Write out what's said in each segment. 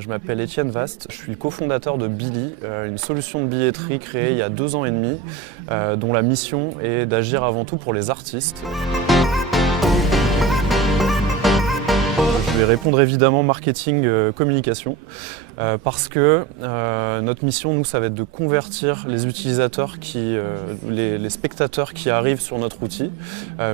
Je m'appelle Étienne Vast, je suis le cofondateur de Billy, une solution de billetterie créée il y a 2 ans et demi, dont la mission est d'agir avant tout pour les artistes. Je vais répondre évidemment marketing, communication, parce que notre mission, nous, ça va être de convertir les utilisateurs, les spectateurs qui arrivent sur notre outil,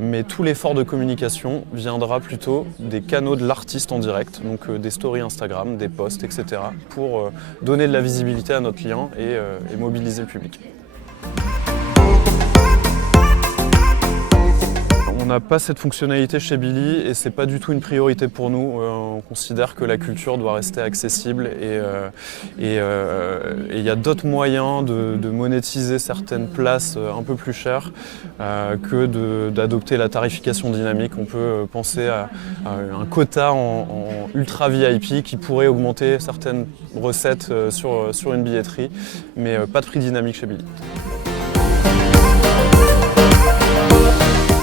mais tout l'effort de communication viendra plutôt des canaux de l'artiste en direct, donc des stories Instagram, des posts, etc., pour donner de la visibilité à notre lien et mobiliser le public. On n'a pas cette fonctionnalité chez Billy et c'est pas du tout une priorité pour nous. On considère que la culture doit rester accessible et il y a d'autres moyens de monétiser certaines places un peu plus chères que d'adopter la tarification dynamique. On peut penser à un quota en ultra VIP qui pourrait augmenter certaines recettes sur une billetterie, mais pas de prix dynamique chez Billy.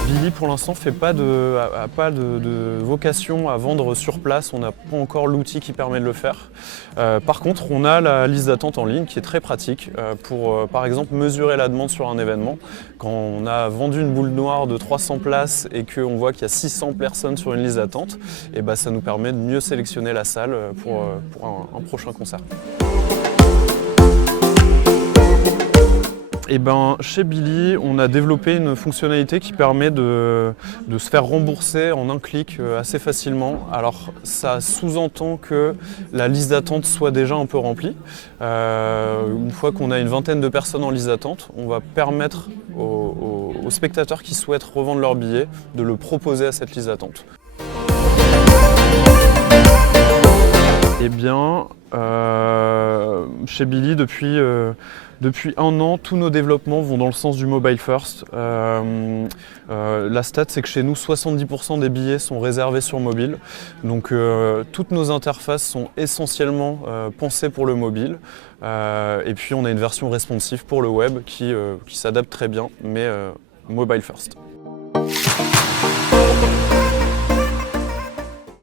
Billy pour l'instant n'a pas de vocation à vendre sur place, on n'a pas encore l'outil qui permet de le faire. Par contre, on a la liste d'attente en ligne qui est très pratique pour par exemple mesurer la demande sur un événement. Quand on a vendu une boule noire de 300 places et qu'on voit qu'il y a 600 personnes sur une liste d'attente, et ça nous permet de mieux sélectionner la salle pour un prochain concert. Chez Billy, on a développé une fonctionnalité qui permet de se faire rembourser en un clic assez facilement. Alors ça sous-entend que la liste d'attente soit déjà un peu remplie. Une fois qu'on a une vingtaine de personnes en liste d'attente, on va permettre aux spectateurs qui souhaitent revendre leur billet de le proposer à cette liste d'attente. Chez Billy, depuis 1 an, tous nos développements vont dans le sens du mobile first. La stat, c'est que chez nous, 70% des billets sont réservés sur mobile. Donc toutes nos interfaces sont essentiellement pensées pour le mobile. Et puis on a une version responsive pour le web qui s'adapte très bien, mais mobile first.